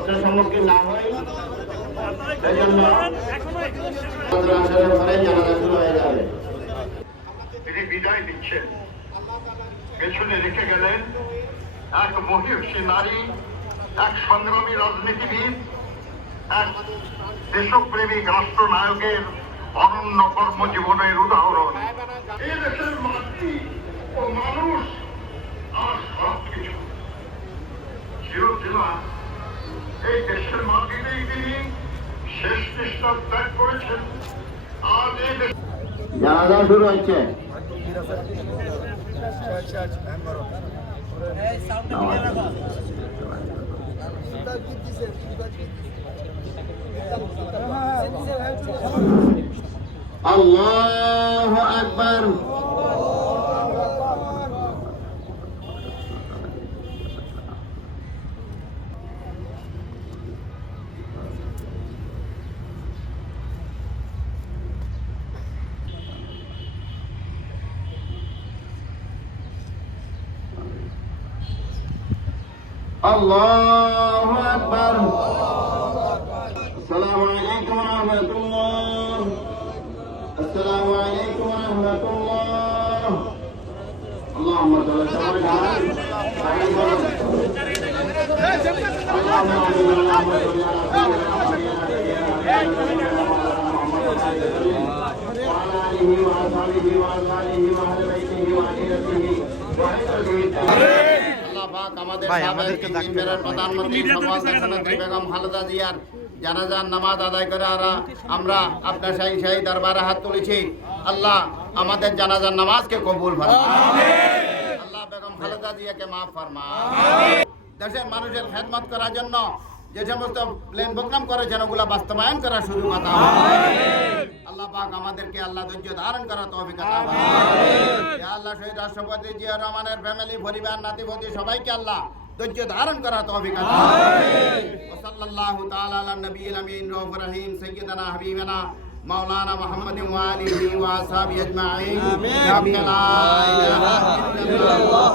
কষ্টের সম্মুখীন না হই। এই জন্য জানাজা শুরু হয়ে যাবে। তিনি বিদায় দিচ্ছেন। পেছনে রেখে গেলেন এক মহিষী নারী, এক সংগ্রামী রাজনীতিবিদ, এক দেশপ্রেমিক রাষ্ট্রনায়কের অনন্য কর্মজীবনের উদাহরণ। এই দেশের মাটি ও মানুষ আর সব কিছু চিরচেনা এই দেশের মাটিতেই তিনি শেষ নিঃশ্বাস ত্যাগ করেছেন। আজ এই দেশ জানাজা শুরু হচ্ছে। আল্লাহু আকবার। আল্লাহু আকবার। আসসালামু আলাইকুম ওয়া রাহমাতুল্লাহ। আসসালামু আলাইকুম ওয়া রাহমাতুল্লাহ। আল্লাহুম্মা সাল্লি আলা প্রধানমন্ত্রী বেগম খালেদা জিয়ার জানাজার নামাজ আদায় করে আমরা আপনার শাহী দরবারে হাত তুলেছি। আল্লাহ আমাদের জানাজার নামাজকে কবুল ফরমান। আল্লাহ বেগম খালেদা জিয়াকে মাফ ফরমান। দেশের মানুষের খেদমত করার জন্য যে সমস্ত প্ল্যান প্রোগ্রাম করেছেন ওগুলা বাস্তবায়ন করার সুযোগ আতা আল্লাহ পাক আমাদেরকে আল্লাহ ধৈর্য ধারণ করার তৌফিক আতা ইয়া আল্লাহ শহীদ রাষ্ট্রপতি জিয়া রহমানের ফ্যামিলি পরিবার নাতিপতি সবাইকে আল্লাহ ধৈর্য ধারণ করার তৌফিক আতা ওয়া সাল্লাল্লাহু তাআলা আলা নবিয়িল আমিন রাউফুর রহিম সাইয়্যিদানা হাবিবানা মাওলানা মুহাম্মাদিন ওয়া আলিহি ওয়া আসহাবিহি আজমাইন আমিন। লা ইলাহা ইল্লাল্লাহ